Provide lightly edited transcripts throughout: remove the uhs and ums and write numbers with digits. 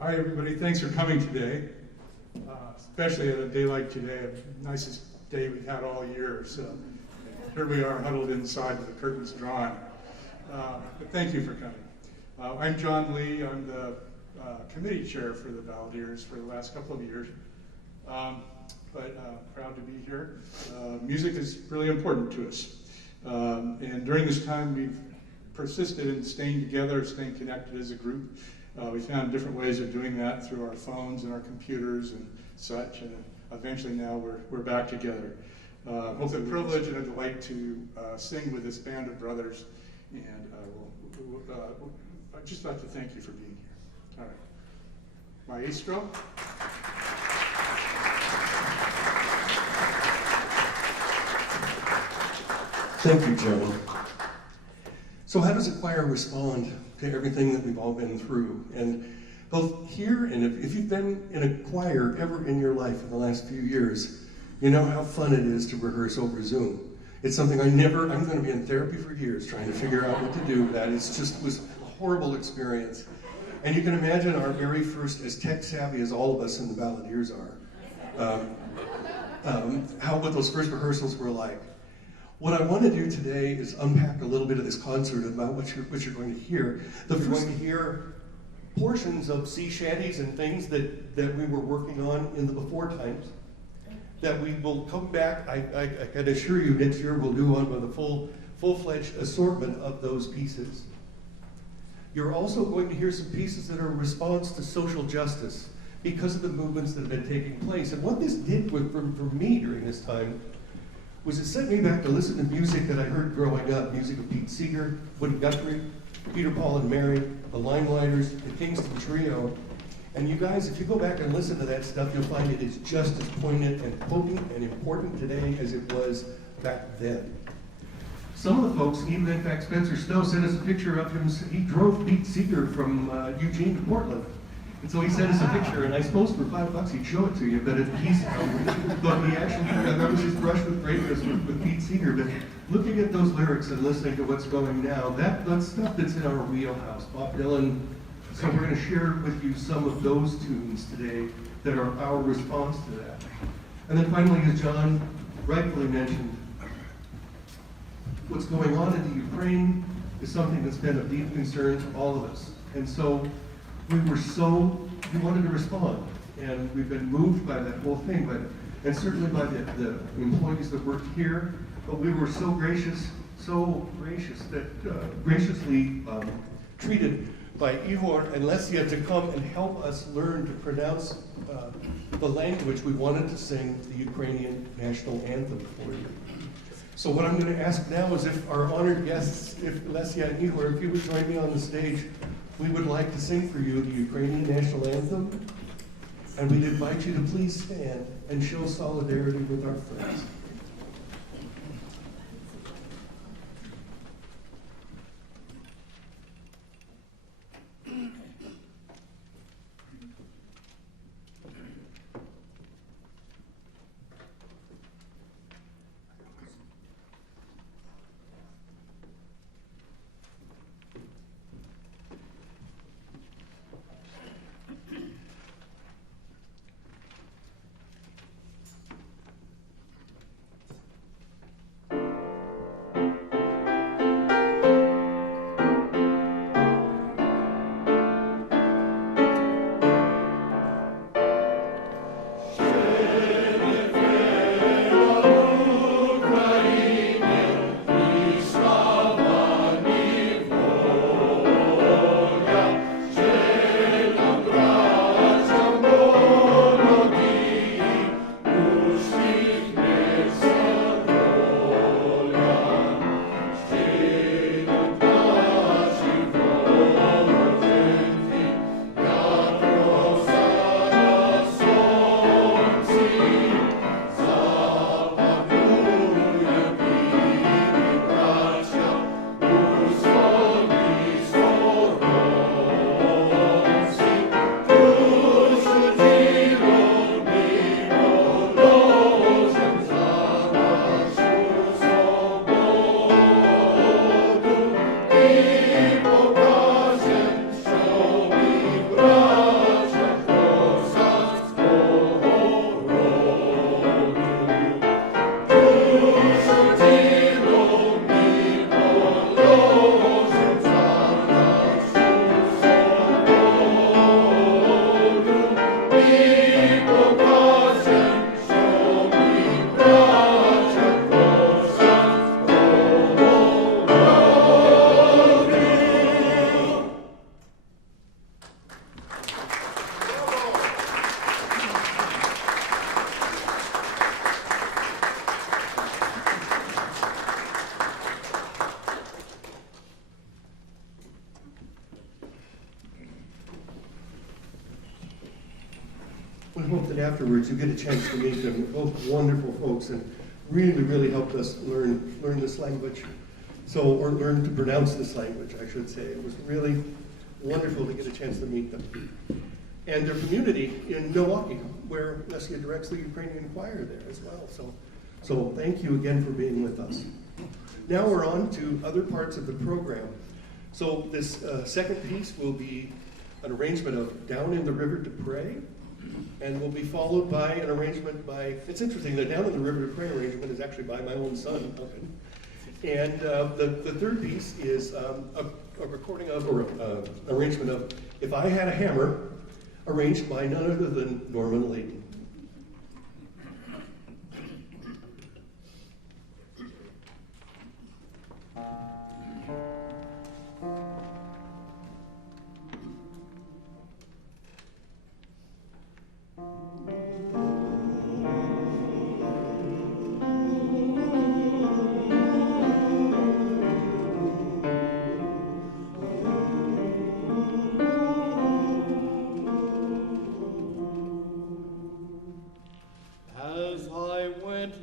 All right, everybody, thanks for coming today, especially at a day like today, the nicest day we've had all year. So here we are huddled inside with the curtains drawn. But thank you for coming. I'm John Lee. I'm the committee chair for the Balladeers for the last couple of years. But proud to be here. Music is really important to us. And during this time, we've persisted in staying together, staying connected as a group. We found different ways of doing that through our phones and our computers and such, and eventually now we're back together. Both a privilege and a delight to sing with this band of brothers, and I'd just like to thank you for being here. All right. Maestro. Thank you, Joe. So how does a choir respond to everything that we've all been through? And both here and if you've been in a choir ever in your life in the last few years, you know how fun it is to rehearse over Zoom. It's something I'm going to be in therapy for years trying to figure out what to do with that. It was a horrible experience. And you can imagine our very first, as tech savvy as all of us in the Balladeers are, what those first rehearsals were like. What I want to do today is unpack a little bit of this concert about what you're going to hear. You're going to hear portions of sea shanties and things that we were working on in the before times that we will come back. I can assure you next year we'll do on with a full-fledged assortment of those pieces. You're also going to hear some pieces that are a response to social justice because of the movements that have been taking place. And what this did for me during this time was it sent me back to listen to music that I heard growing up, music of Pete Seeger, Woody Guthrie, Peter, Paul and Mary, the Limelighters, the Kingston Trio. And you guys, if you go back and listen to that stuff, you'll find it is just as poignant and potent and important today as it was back then. Some of the folks, even in fact Spencer Stowe sent us a picture of him. He drove Pete Seeger from Eugene to Portland. And so he sent us a picture, and I suppose for $5 he'd show it to you, but he actually, that was his brush with greatness with Pete Seeger. But looking at those lyrics and listening to what's going now, that's stuff that's in our wheelhouse. Bob Dylan. So we're going to share with you some of those tunes today that are our response to that. And then finally, as John rightfully mentioned, what's going on in the Ukraine is something that's been of deep concern to all of us. And so we wanted to respond, and we've been moved by that whole thing, and certainly by the employees that work here, but we were so gracious that graciously treated by Igor and Lesia to come and help us learn to pronounce the language we wanted to sing the Ukrainian national anthem for you. So what I'm going to ask now is if our honored guests, if Lesia and Igor, if you would join me on the stage, we would like to sing for you the Ukrainian national anthem, and we'd invite you to please stand and show solidarity with our friends. afterwards, you get a chance to meet them. They're both wonderful folks and really helped us learn this language. Or learn to pronounce this language, I should say. It was really wonderful to get a chance to meet them. And their community in Milwaukee, where Lesia directs the Ukrainian choir there as well. So thank you again for being with us. Now we're on to other parts of the program. So this second piece will be an arrangement of Down in the River to Pray, and will be followed by an arrangement by, it's interesting, the Down in the River to Pray arrangement is actually by my own son, Duncan. And the third piece is a recording of, or arrangement of If I Had a Hammer, arranged by none other than Norman Layton.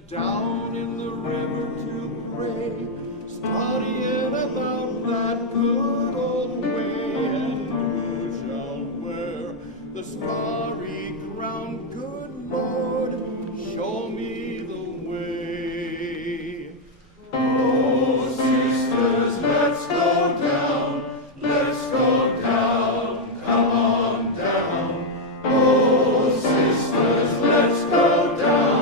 Down in the river to pray, studying about that good old way, and who shall wear the starry crown? Good Lord, show me the way. Oh, sisters, let's go down, let's go down, come on down. Oh, sisters, let's go down.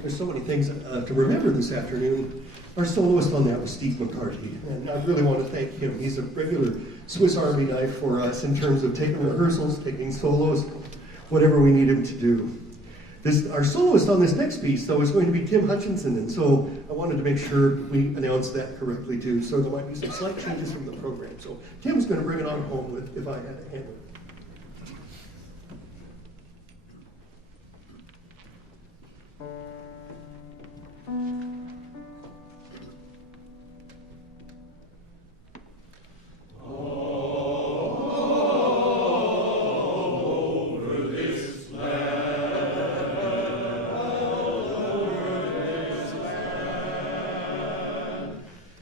There's so many things to remember this afternoon. Our soloist on that was Steve McCarthy, and I really want to thank him. He's a regular Swiss Army knife for us in terms of taking rehearsals, taking solos, whatever we need him to do. Our soloist on this next piece, though, is going to be Tim Hutchinson, and so I wanted to make sure we announced that correctly, too. So there might be some slight changes from the program. So Tim's going to bring it on home with If I Had a Hammer.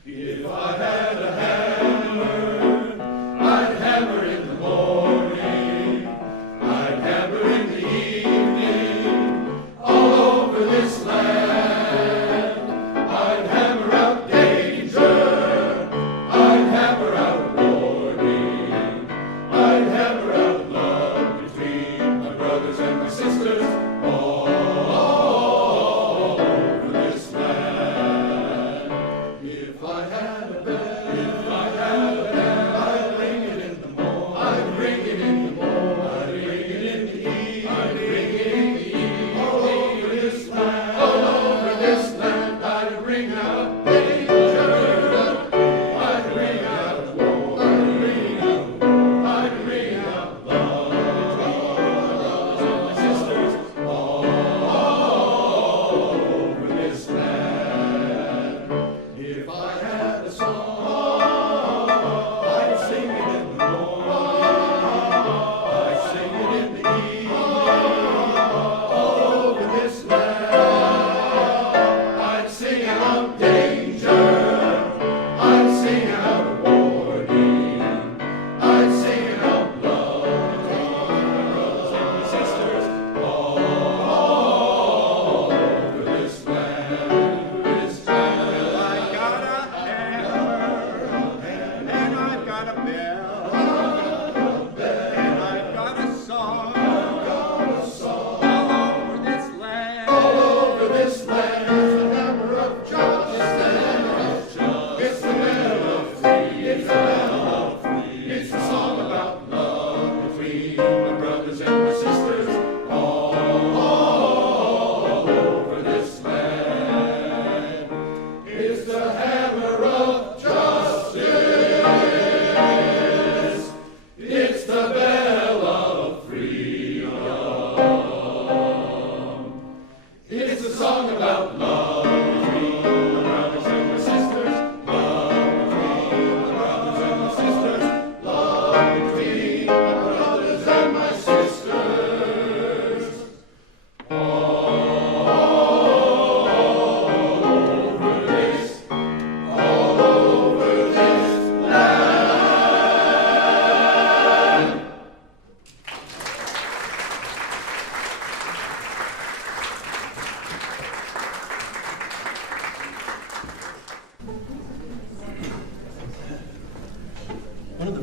If I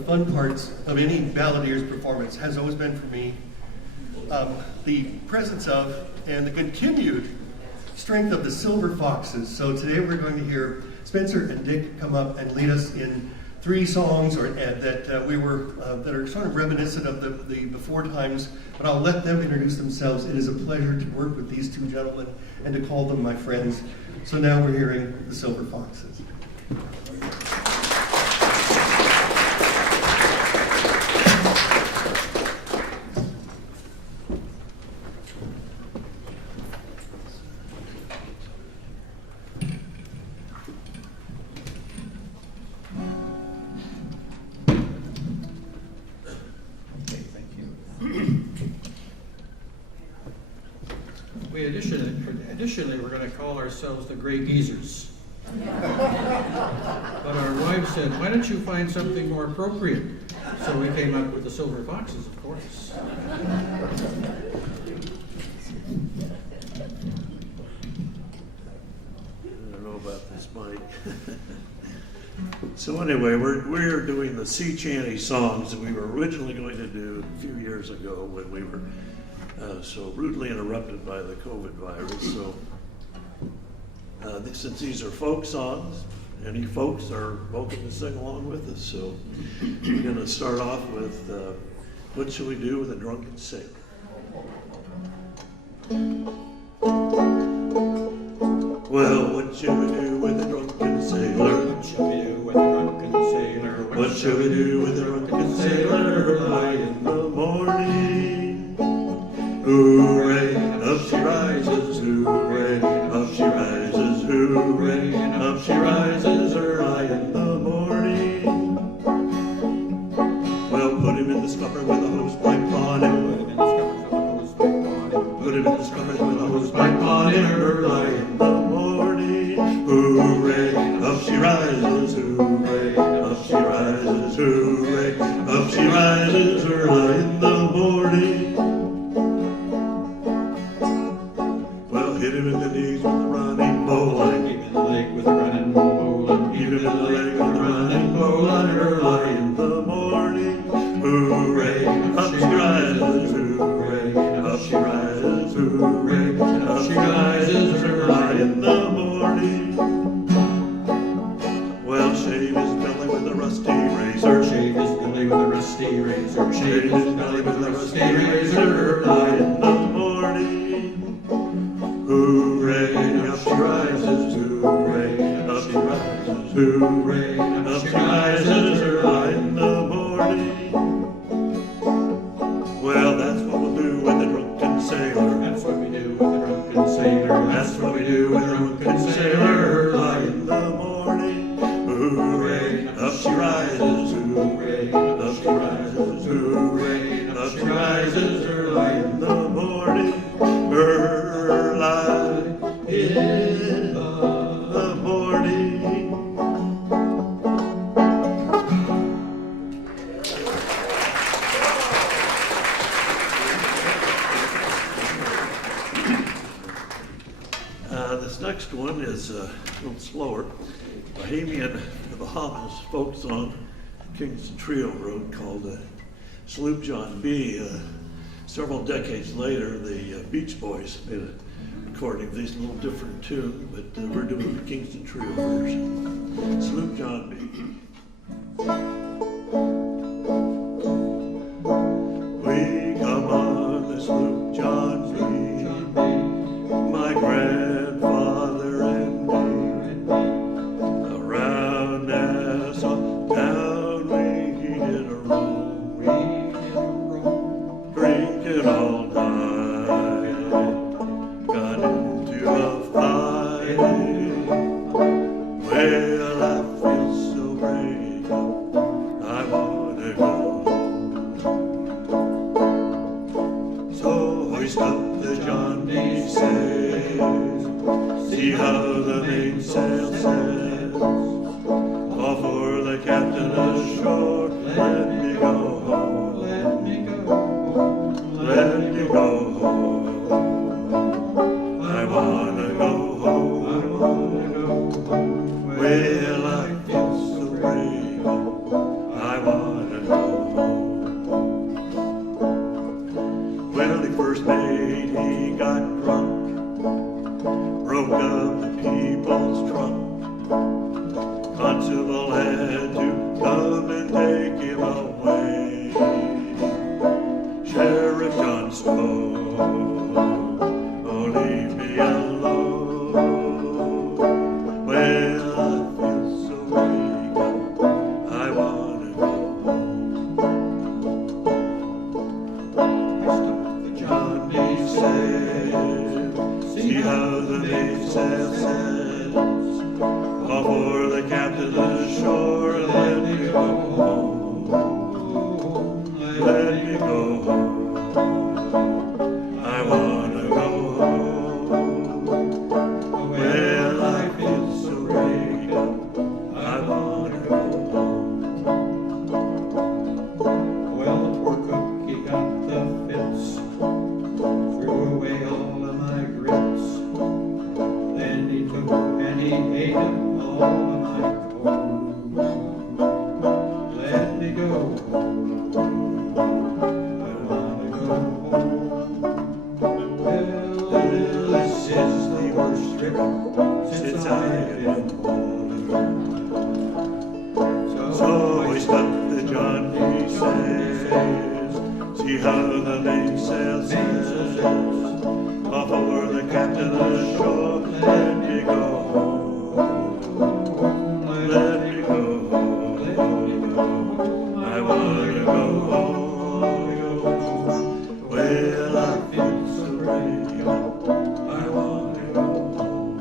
fun parts of any Balladeers performance has always been for me the presence of and the continued strength of the Silver Foxes. So today we're going to hear Spencer and Dick come up and lead us in 3 songs that are sort of reminiscent of the before times, but I'll let them introduce themselves. It is a pleasure to work with these 2 gentlemen and to call them my friends. So now we're hearing the Silver Foxes. Additionally, we're going to call ourselves the Gray Geezers. But our wife said, why don't you find something more appropriate? So we came up with the Silver Foxes, of course. I don't know about this mic. So anyway, we're doing the sea chanty songs that we were originally going to do a few years ago when we were so rudely interrupted by the COVID virus. So since these are folk songs, any folks are welcome to sing along with us. So we're going to start off with What Shall We Do with a Drunken Sailor? Well, what shall we do with a drunken sailor? What shall we do with a drunken sailor? What shall we do with a drunken sailor? Early in the morning. Hooray, up she rises, hooray, up she rises, hooray, up she rises early in the morning. Well, put him in the scupper with a hose pipe on him. Put him in the scupper with a hose pipe on him early in the morning. Hooray, up she rises, hooray, up she rises, hooray, up she rises early in the morning. Hit him in the knees with a running bowline. Give him the leg with a running bowline. Give him in the leg with a running bowline early in the morning. Hooray, up she rises, hooray, up she rises, hooray, up she rises early in the morning. Well, shave his belly with a rusty razor. Shave his belly with a rusty razor. Shave his belly with a rusty razor early in the morning. Hooray, up she rises, hooray, up she rises, hooray, up she rises early in the morning. Well, that's what we'll do with a drunken sailor. That's what we do with a drunken sailor. That's what we do with a drunken sailor early in the morning. Hooray, up she rises, hooray, up she rises, hooray, up she rises early in the morning. Early in the morning. This next one is a little slower. Bohemian, the Bahamas folk song Kingston Trio wrote called Sloop John B. Several decades later, the Beach Boys made a recording of these, a little different tune, but we're doing the Kingston Trio version. Sloop John B. We come on the Sloop John B. My grandfather and me. Around Nassau town we did a roam. Drinking all night, got into a fight. Well, I feel so great, I wanna go home. So hoist up the John D. sails, see how the mainsail says. All for the captain ashore, let me go. Since I've been home. So we stuck the John D. sails, see how the mainsail sails, off over the captain of the shore, let me go home, let me go home, I wanna go home, well I feel so brave, I wanna go home,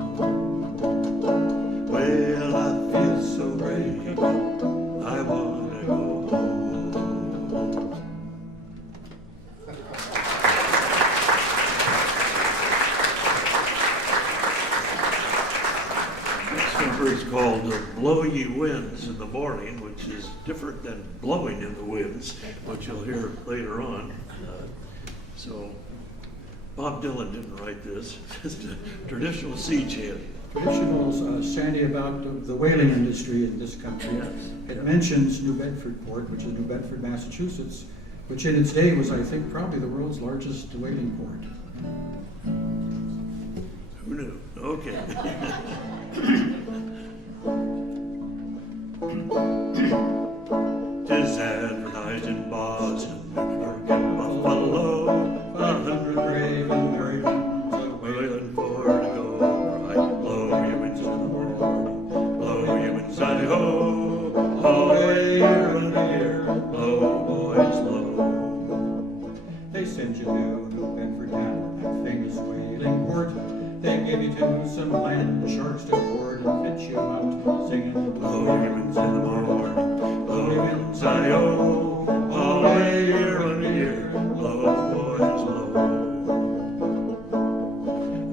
well I feel so brave, I wanna go home. Next number is called Blowin In The Winds in the Morning, which is different than Blowing in the Winds, which you'll hear later on. So Bob Dylan didn't write this, just a traditional sea chant. Traditional, Sandy, about the whaling industry in this country. It mentions New Bedford Port, which is New Bedford, Massachusetts, which in its day was, I think, probably the world's largest whaling port. Who knew? Okay. Tis advertised in Boston, New York, and Buffalo, 100 brave Americans are wailing for to go. Right, blow you into the morning, blow you inside ho, all the way around here, blow boys blow. They send you to New Bedford town, that famous whaling port. They give you to some land sharks to board and fit you out, singing the Blow blow. you into the morning, blow you inside ho, all the way around here, blow boys blow.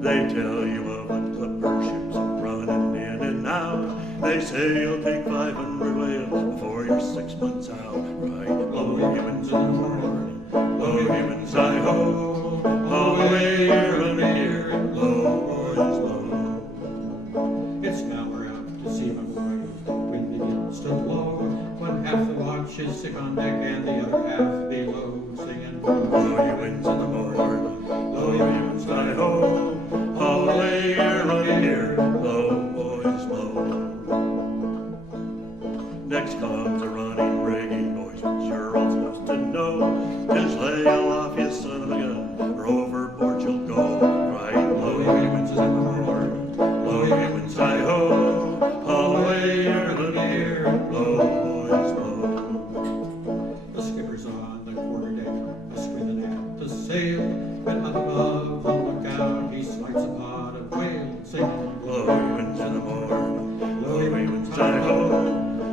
They tell you of a clipper ships running in and out. They say you'll take 500 whales before you're 6 months out. Right, blow you into the morning, blow you inside ho, all the way around here, blow boys blow. It's now we're out to sea, my boys. The wind begins to blow. One half the watch is sick on deck and the other half below, singing Blow you into the morning, blow you inside ho, all the way around here, blow boys blow. Next comes a running rigging, boys, but you're all supposed to know. Just lay off, you son of a gun, or overboard you'll go. Right, blow you into the morning, blow you inside ho, all the way around here, blow boys blow. the skipper's on the quarterdeck, a squealing at the sail. When up above the lookout, he slides a pot of whale, singing Blow you into the morning, blow you inside ho,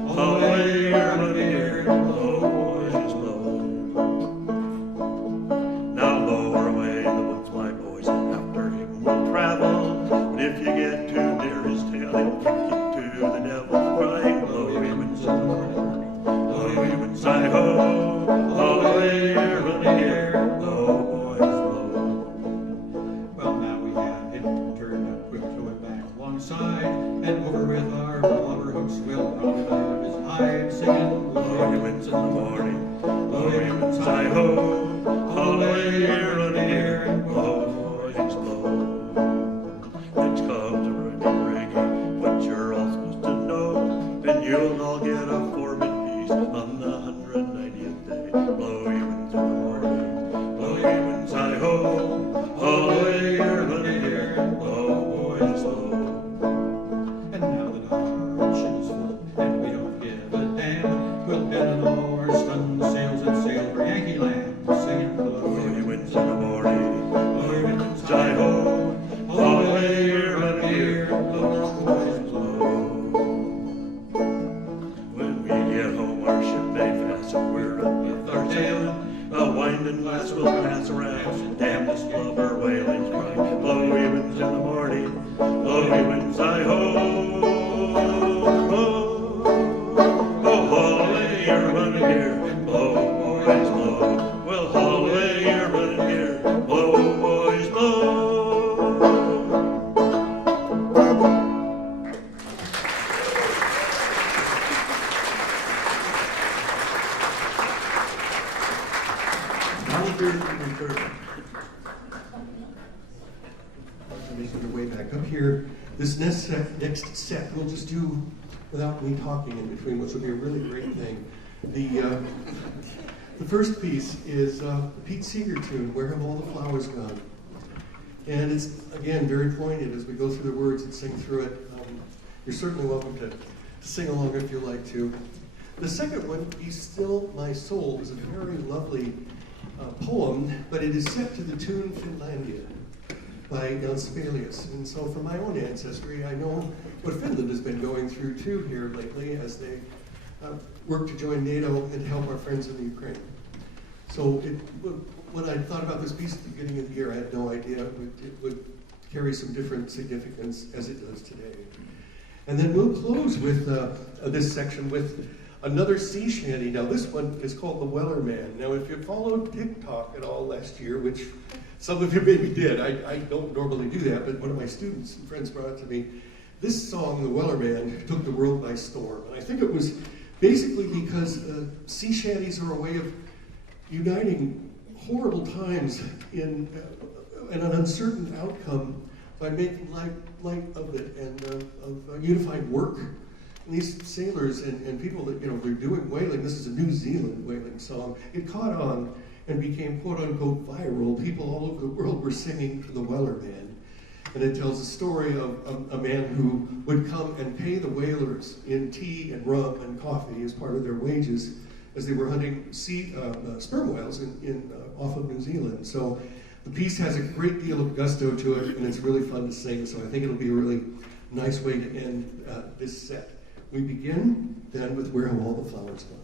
all the way around here, blow boys blow. Now lower away the boats, my boys, after him we'll travel. But if you get too near his tail, he'll kick you to the devil. Crying, blow you into the morning, blow you inside ho, all the way around here, blow boys blow. Well, now we have him turned up, we'll throw it back alongside, and over with our blubber hooks we'll round it out of his hide, singing Blow you into the morning, blow you inside ho, all the way around here, blow boys blow. Next comes a running rigging, what you're all supposed to know, and you'll all get a foreman piece on the 190th day. Blow you into the morning, blow you inside ho, all the way around here, blow boys blow. And now that our ship is full and we don't give a damn, we'll bend and lower our stunned sails and sail for Yankee land, singing Blow you into the morning, blow you inside ho, all the way around here, blow boys blow. When we get home, our ship may fast, and we're up with our tail. A winding glass will pass around, damn this blubber whaling's cry. Blow you into the morning, blow you inside ho, oh, all the way around here, blow boys blow. Well, all the way around here, blow boys blow. here in the third. Making their way back up here. This next set we'll just do without me talking in between, which will be a really great thing. The first piece is the Pete Seeger tune, Where Have All the Flowers Gone? And it's, again, very poignant as we go through the words and sing through it. You're certainly welcome to sing along if you like to. The second one, Be Still My Soul, is a very lovely poem, but it is set to the tune Finlandia by Jan Spelius. And so from my own ancestry, I know what Finland has been going through too here lately as they work to join NATO and help our friends in the Ukraine. So when I thought about this piece at the beginning of the year, I had no idea it would carry some different significance as it does today. And then we'll close with this section with another sea shanty. Now this one is called The Wellerman. Now if you followed TikTok at all last year, which some of you maybe did, I don't normally do that, but one of my students and friends brought it to me. This song, The Wellerman, took the world by storm. And I think it was basically because sea shanties are a way of uniting horrible times in an uncertain outcome by making light of it and of unified work. And these sailors and people that, they're doing whaling, this is a New Zealand whaling song, it caught on and became quote-unquote viral. People all over the world were singing The Wellerman. And it tells the story of a man who would come and pay the whalers in tea and rum and coffee as part of their wages as they were hunting sperm whales off of New Zealand. So the piece has a great deal of gusto to it, and it's really fun to sing, so I think it'll be a really nice way to end this set. We begin then with Where Have All the Flowers Gone?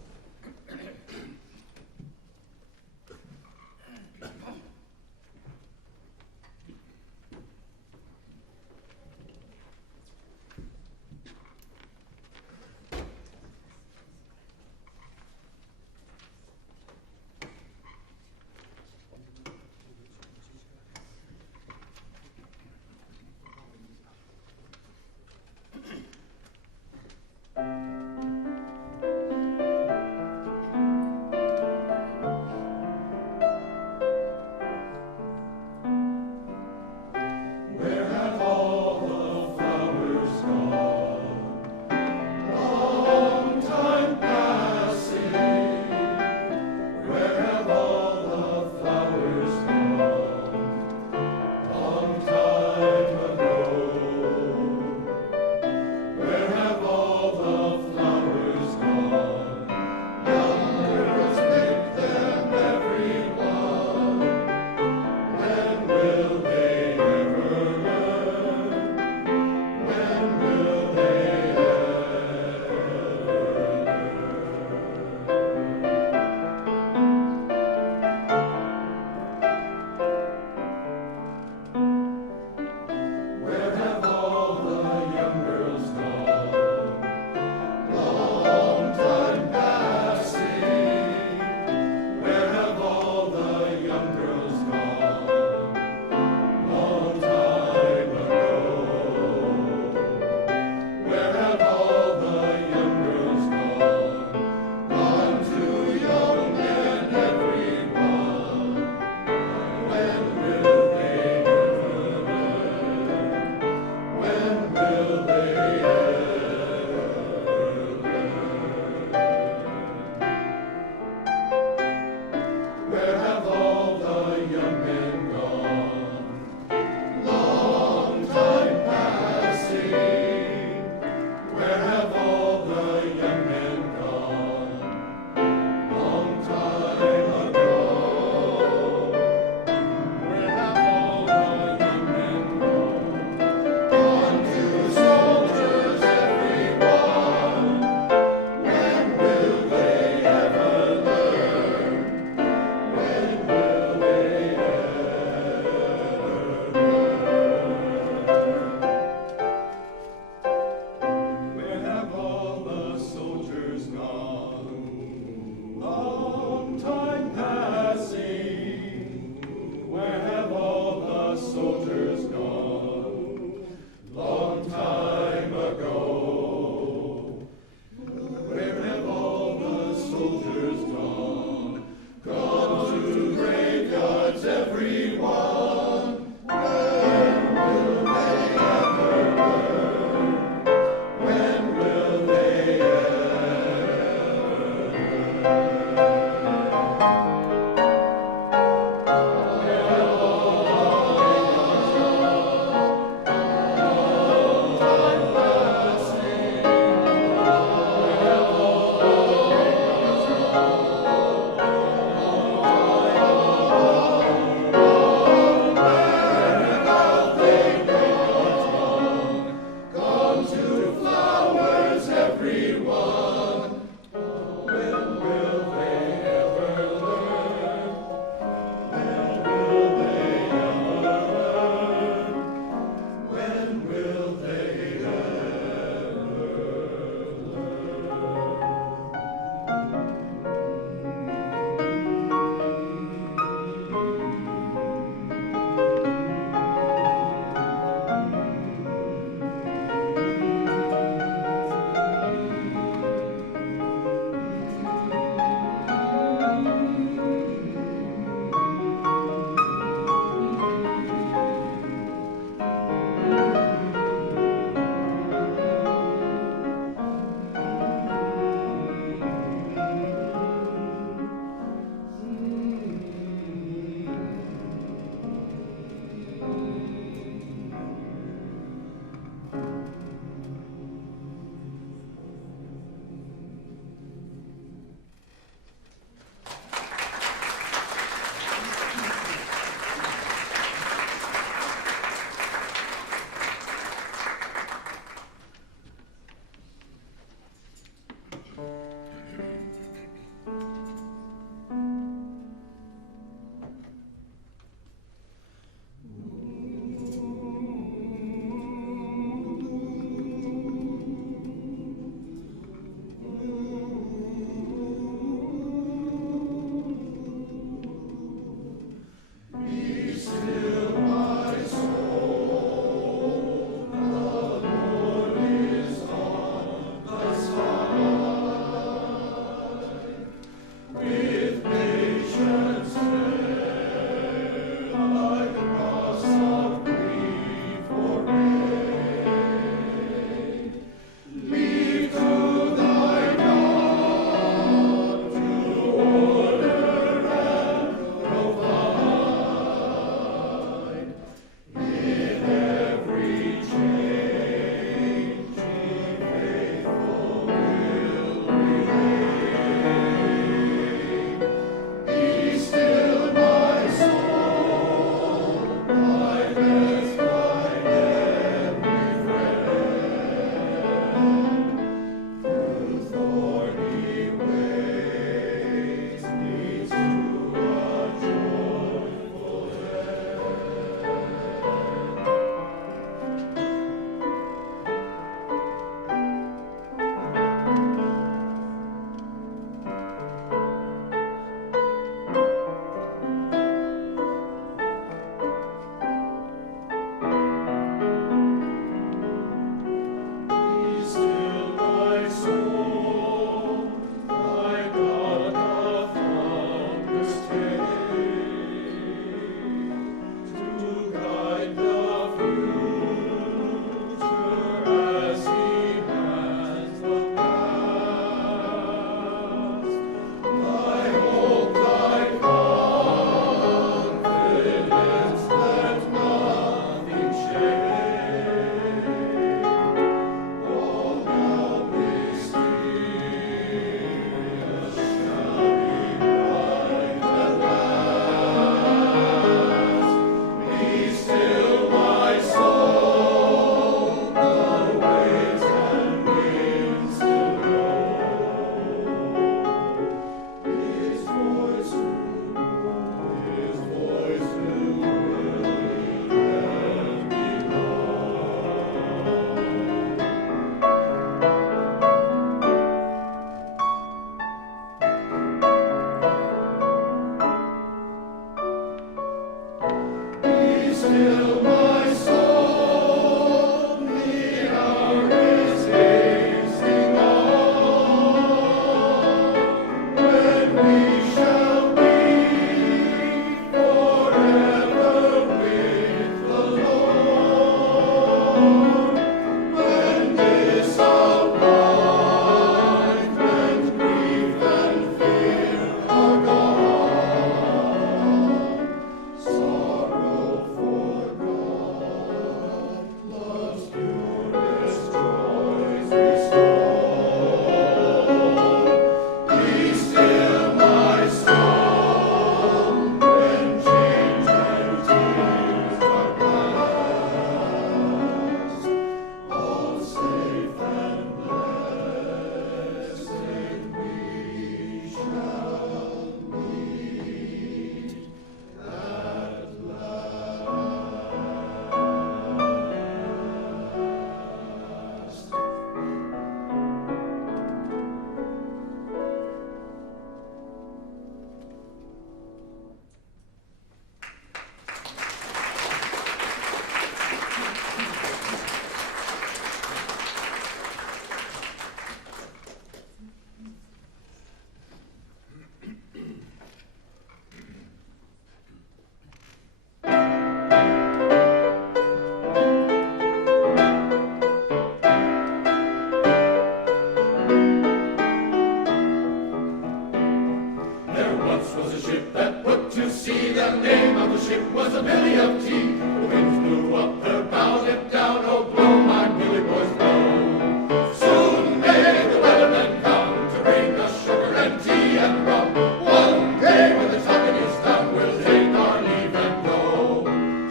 There once was a ship that put to sea. The name of the ship was the Billy of Tea. The winds blew up her bow, dipped down. Oh, blow, my Billy boys, blow. Soon may the Wellerman come to bring us sugar and tea and rum. One day when the tugging is done, we'll take our leave and go.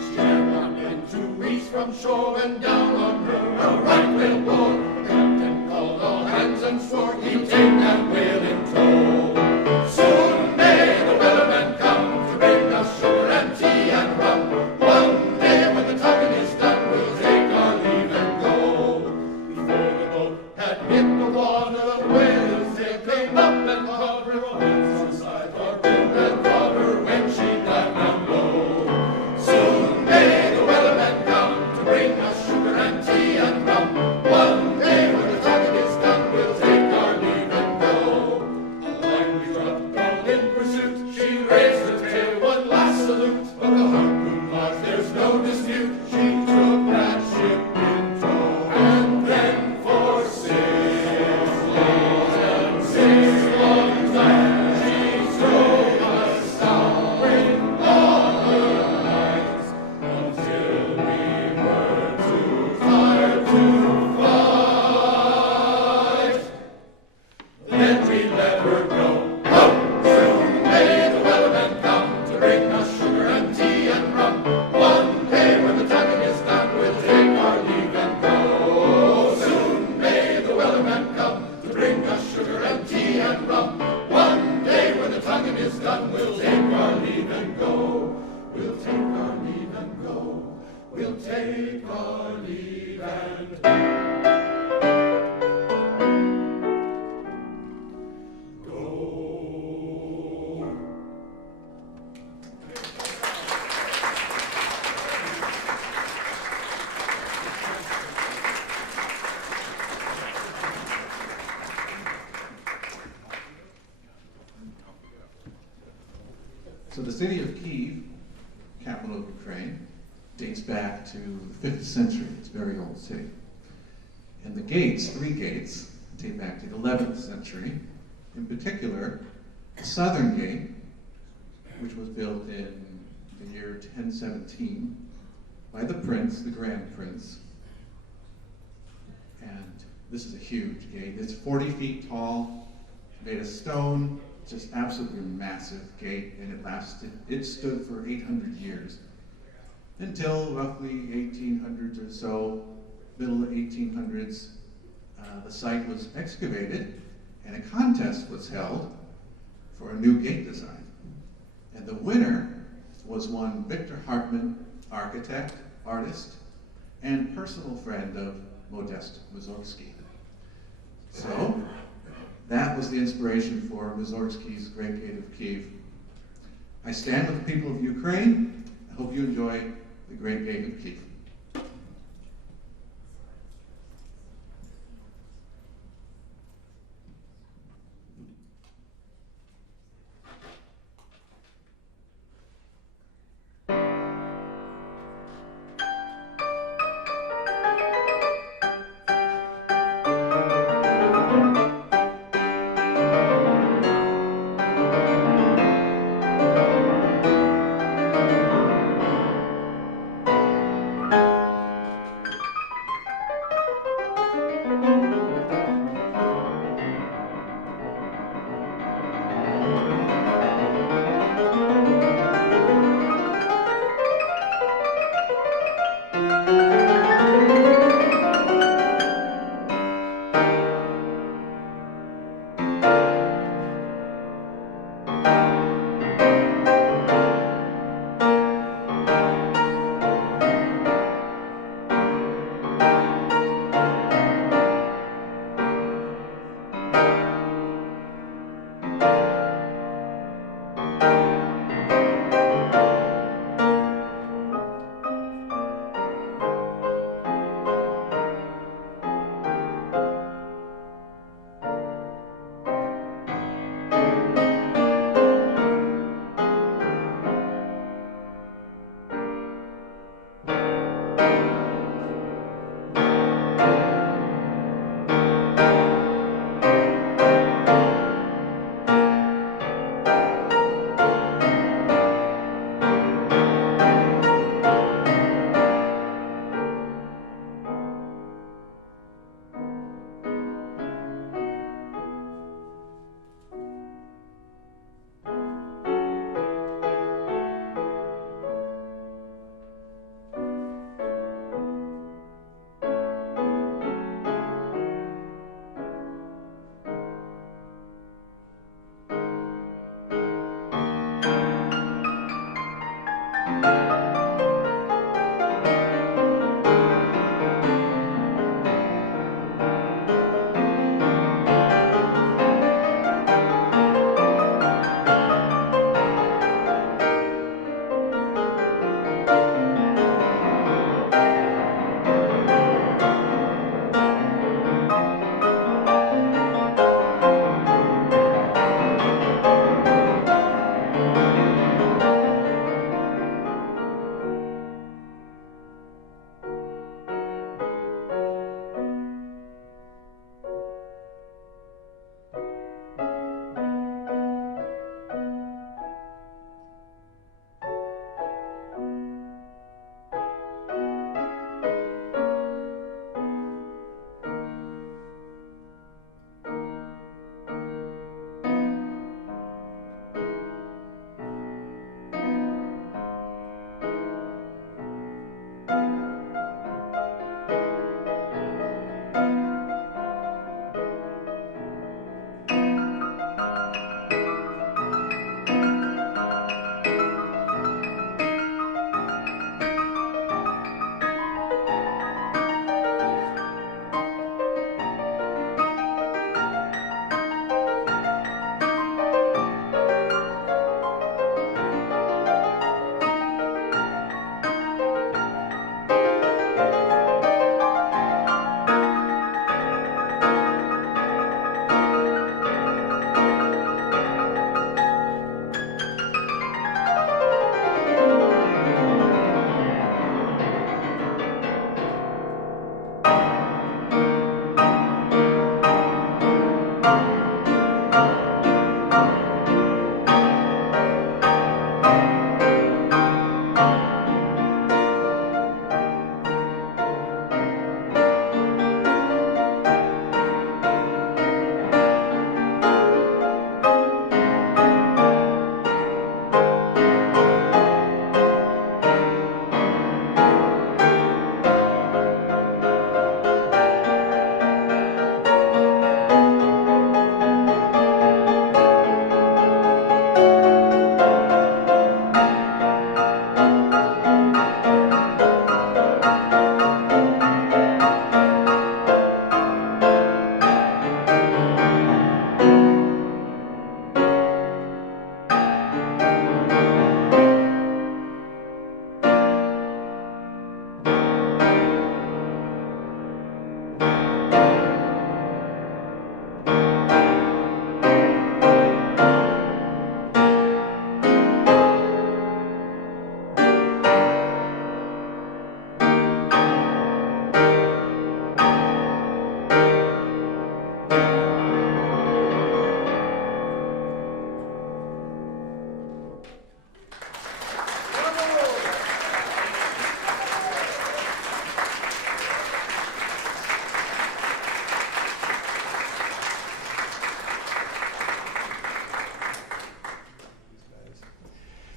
She had not been 2 weeks from shore when down on her a right whale bore. The captain called all hands and swore he'd take that whale in tow. Soon may the Wellerman come to bring us sugar and tea and rum. One day when the tugging is done, we'll take our leave and go. Before the boat had hit the water, the whale's tail came up and caught her on the side or and caught her when she dived down low. Soon may the Wellerman come to bring us sugar and tea and rum. One day when the tugging is done, we'll take our leave and go. A line we dropped all in pursuit. She raised her tail, one last salute. But the harpoon lodged, there's no dispute. She took that ship in tow. And then for 6 long nights, she drove us down with all her lights, until we were too tired to fight. Then we let her go. Soon may the Wellerman come to bring us sugar and tea and rum. One day when the tugging is done, we'll take our leave and go. Soon may the Wellerman come to bring us sugar and tea and rum. One day when the tugging is done, we'll take our leave and go. We'll take our leave and go. We'll take our leave and go. So the city of Kyiv, capital of Ukraine, dates back to the 5th century. It's a very old city. And the gates, 3 gates, date back to the 11th century. In particular, the southern gate, which was built in the year 1017 by the prince, the grand prince. And this is a huge gate. It's 40 feet tall, made of stone, just absolutely massive gate, and it stood for 800 years. Until roughly 1800s or so, middle of 1800s, the site was excavated and a contest was held for a new gate design. And the winner was one Victor Hartmann, architect, artist, and personal friend of Modest Mussorgsky. So, that was the inspiration for Mussorgsky's Great Gate of Kyiv. I stand with the people of Ukraine. I hope you enjoy the Great Gate of Kyiv.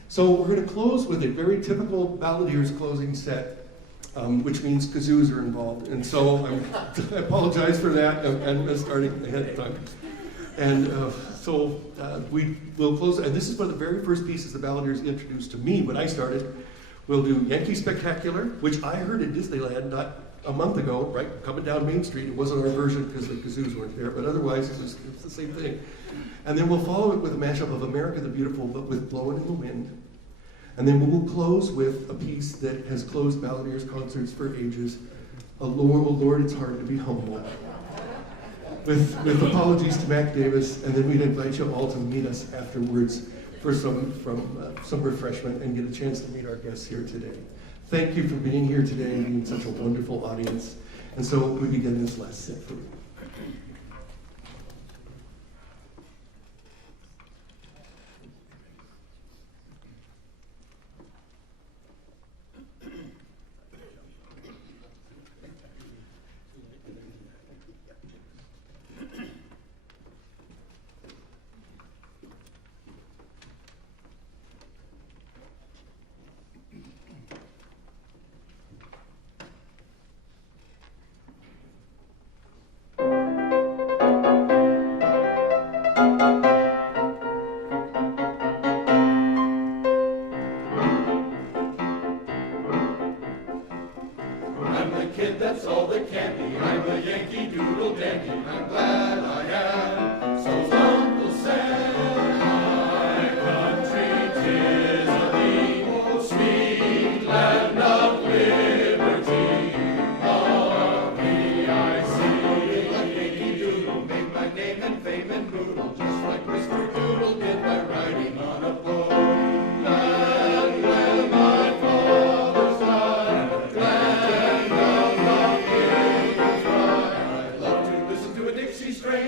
So we're going to close with a very typical Balladeers closing set, which means kazoos are involved. And so I apologize for that and starting ahead of time. And so we will close, and this is one of the very first pieces the Balladeers introduced to me when I started. We'll do Yankee Spectacular, which I heard at Disneyland not a month ago, right, coming down Main Street. It wasn't our version because the kazoos weren't there, but otherwise it was the same thing. And then we'll follow it with a mashup of America the Beautiful, but with Blowin In The Wind. And then we'll close with a piece that has closed Balladeers concerts for ages, Oh Lord, It's Hard to Be Humble. With apologies to Mac Davis, and then we'd invite you all to meet us afterwards for some refreshment and get a chance to meet our guests here today. Thank you for being here today and being such a wonderful audience. And so we begin this last set for you. I'm the kid that's all that can be. I'm a Yankee Doodle dandy. I'm glad I am. So's Uncle Sam. My country 'tis a thee, oh sweet land of liberty. Of me I see. Like Yankee Doodle made my name and fame and boodle, just like Mr. Doodle did by riding on a pony. And when my father's died, land of the Pilgrims' Ride, I love to listen to a Dixie strain.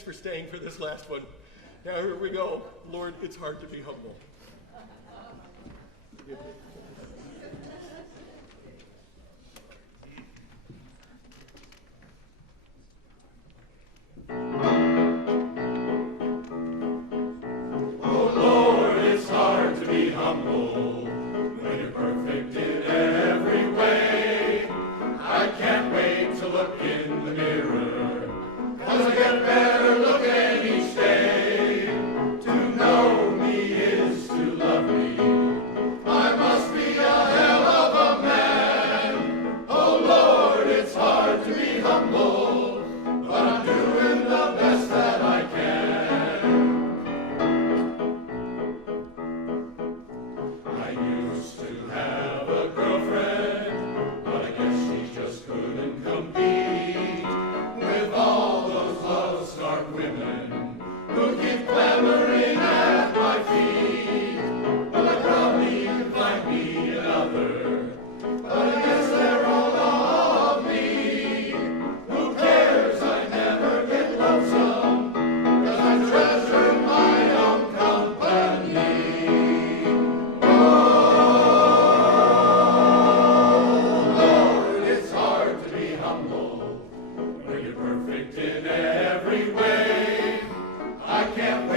thanks for staying for this last one. Now here we go. Lord, it's hard to be humble. Forgive me. Oh Lord, it's hard to be humble when you're perfect in every way. I can't wait to look in the mirror, 'cause I get better looking each day. To know me is to love me. I must be a hell of a man. Oh Lord, it's hard to be humble, but I'm doing the best that I can. I used to have a girlfriend, but I guess she just couldn't compete with all those love-starved women who keep clamoring at my feet. Well, I'd probably find me another, but I guess they're all of me. Who cares? I never get lonesome, 'cause I treasure my own company. Lord, it's hard to be humble when you're perfect in every way. I can't